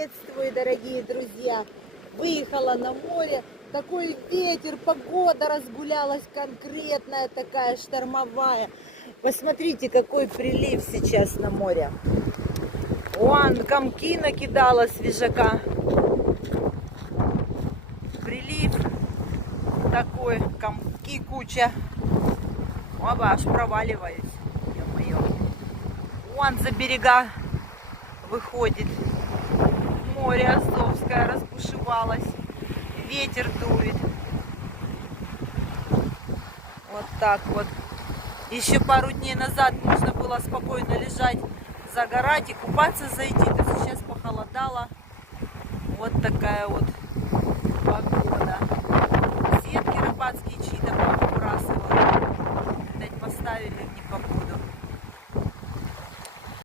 Приветствую, дорогие друзья! Выехала на море, такой ветер, погода разгулялась конкретная, такая штормовая. Посмотрите, какой прилив сейчас на море. Вон, комки накидала свежака. Прилив такой, комки куча. Оба, аж проваливаюсь. Ё-моё. Вон за берега выходит. Море Азовское разбушевалось. Ветер дует. Вот так вот. Еще пару дней назад можно было спокойно лежать, загорать и купаться зайти. То сейчас похолодало. Вот такая вот погода. Сетки рыбацкие чьи-то выбрасывала. Видать, поставили в непогоду.